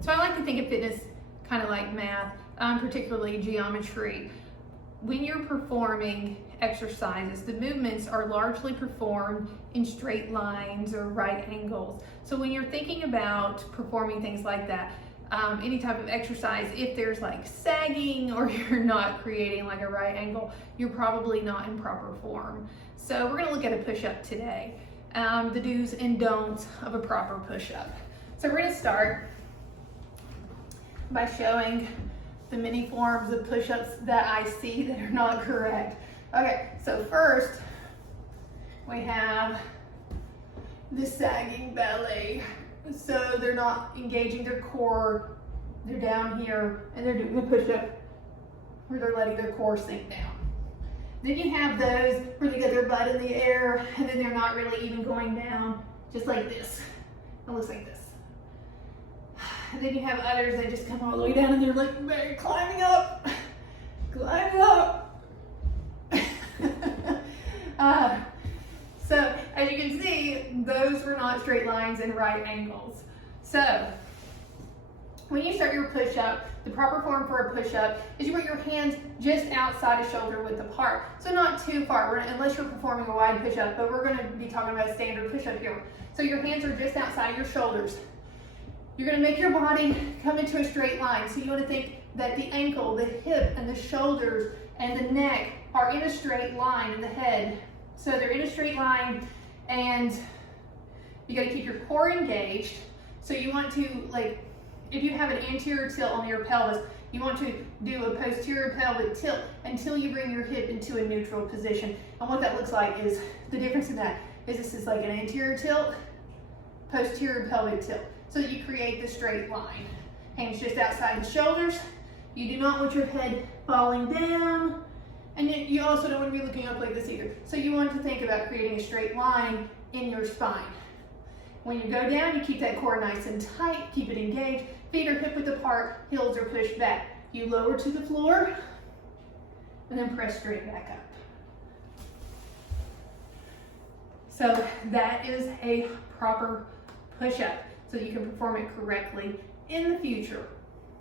So I like to think of fitness kind of like math, particularly geometry. When you're performing exercises, the movements are largely performed in straight lines or right angles. So when you're thinking about performing things like that, any type of exercise, if there's like sagging or you're not creating like a right angle, you're probably not in proper form. So we're gonna look at a push-up today, the do's and don'ts of a proper push-up. So we're gonna start by showing the many forms of push-ups that I see that are not correct. Okay, so first we have the sagging belly. So they're not engaging their core, they're down here and they're doing a push-up where they're letting their core sink down. Then you have those where they get their butt in the air and then they're not really even going down, just like this. It looks like this. And then you have others that just come all the way down and they're like climbing up, climbing up. So as you can see, those were not straight lines and right angles. So when you start your push-up, the proper form for a push-up is you put your hands just outside of shoulder width apart. So not too far, unless you're performing a wide push-up, but we're gonna be talking about a standard push-up here. So your hands are just outside your shoulders. You're gonna make your body come into a straight line. So you wanna think that the ankle, the hip, and the shoulders, and the neck are in a straight line in the head. So they're in a straight line, and you gotta keep your core engaged. So you want to, like, if you have an anterior tilt on your pelvis, you want to do a posterior pelvic tilt until you bring your hip into a neutral position. And what that looks like is, the difference in that is this is like an anterior tilt, posterior pelvic tilt. So that you create the straight line. Hands just outside the shoulders. You do not want your head falling down. And you also don't want to be looking up like this either. So you want to think about creating a straight line in your spine. When you go down, you keep that core nice and tight, keep it engaged. Feet are hip width apart, heels are pushed back. You lower to the floor, and then press straight back up. So that is a proper push-up, so you can perform it correctly in the future.